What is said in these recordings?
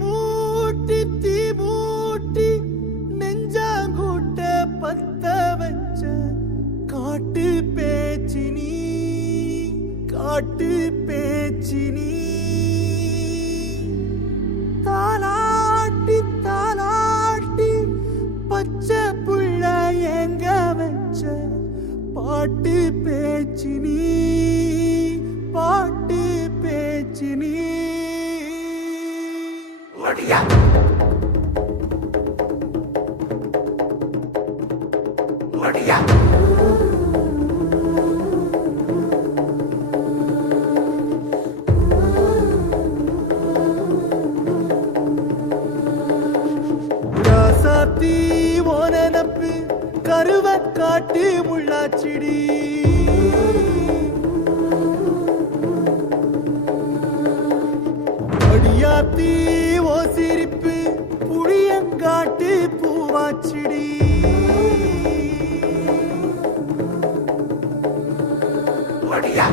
மூட்டி தீ மூட்டி நெஞ்சாங்கூட்ட பத்த வச்ச காட்டு பேச்சினி காட்டு பேச்சினி தாலாட்டி தாலாட்டி பச்சை புள்ள எங்க வச்ச பாட்டு பேச்சினி பாட்டு பேச்சினி ஒடியா ஒடியா ராசாத்தி ஓனனப்பு கருவ காட்டு முள்ளாச்சிடி அடியாத்தி ஓ சிரிப்பு புளியங்காட்டு பூவாச்சிடி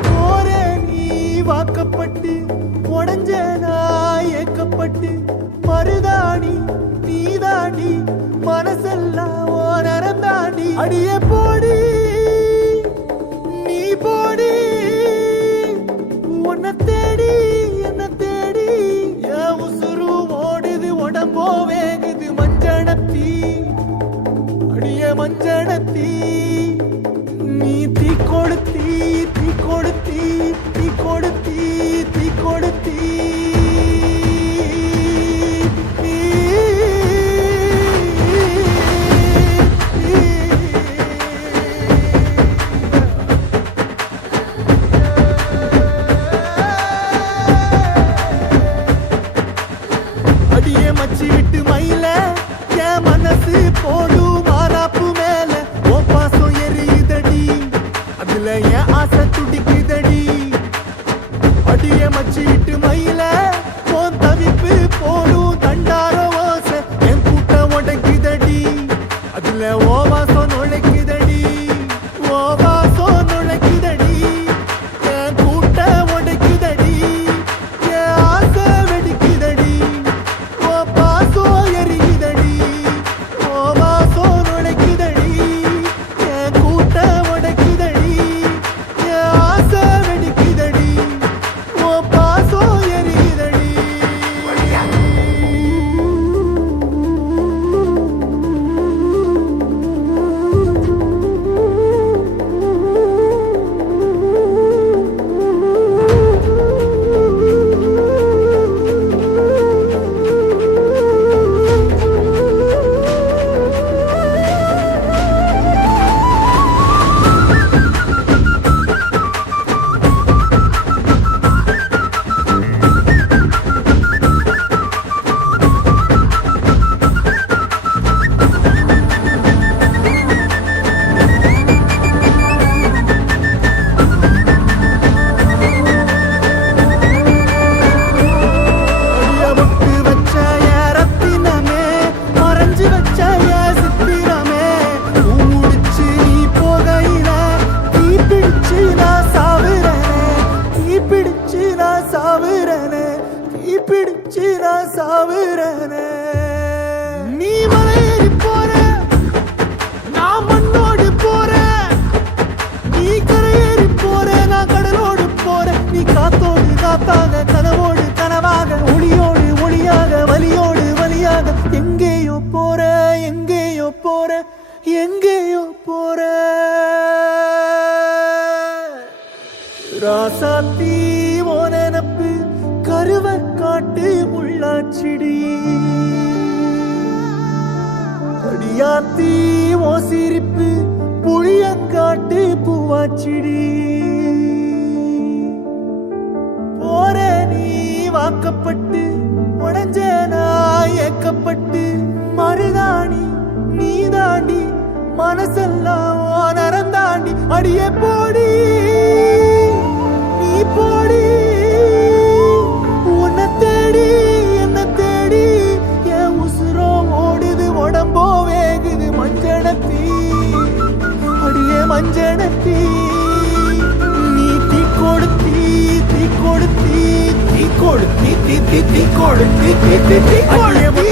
போற நீ வாக்கப்பட்டு உடஞ்ச நான் ஏக்கப்பட்டு மருதாணி நீதாண்டி மனசெல்லாம் ஓ நரந்தாண்டி அடியே போடி நீ போடி உன்னை தேடி என்ன தேடி என் உசுரு ஓடுது உடம்போ வேகுது மஞ்சனத்தி அடியே மஞ்சனத்தி நீ தீ கொடுத்தி தீ கொடுத்தி தீ கொடுத்தி தீ கொடுத்தி அடியே மச்சி விட்டு மயில என் மனசு போடும் மாறாப்பு மேல ஓ பாசம் எரியுதடி அதுல என் ஆசை துடிக்குதடி அடியே மச்சி விட்டு மயில போன் தவிப்பு போடும் தண்டார ஓசை என் கூட்டம் உடைக்குதடி அதுல ஓ வாசம் நுழைக்குதடி ஓ வாசம் நுழைக்குதடி என் கூட்டம் உடைக்குதடி என் ஆசை வெடிக்குதடி ஓ பாசம் எரியுதடி ஓ வாசம் நுழைக்குதடி என் கூட்டம் உடைக்குதடி என் ஆசை வெடிக்குதடி ஓ பாசம் எரியுதடி நீ மலையேறி போற நான் மண்ணோடு போற நீ கரையேறி போற நான் கடலோடு போற நீ காத்தோடு காத்தாக கனவோடு கனவாக ஒளியோடு ஒளியாக வலியோடு வலியாக எங்கேயோ போற எங்கேயோ போற எங்கேயோ போற ராசாத்தி ஓ நெனப்பு கருவ காட்டு முள்ளாச்சிடி அடியாத்தி ஓ சிரிப்பு புளியங்காட்டு பூவாச்சிடி போற நீ வாக்கப்பட்டு உடஞ்ச நான் ஏக்கப்பட்டு மருதாணி நீதாண்டி மனசெல்லாம் ஓ நரந்தாண்டி அடியே போடி நீ போடி உன்னை தேடி என்ன தேடி என் உசுரோ ஓடுது உடம்போ வேகுது மஞ்சனத்தி அடியே மஞ்சனத்தி நீ தீ கொடுத்தி தீ கொடுத்தி தீ கொளுத்தி தீ தீ தீ கொளுத்தி தீ தீ தீ கொளுத்தி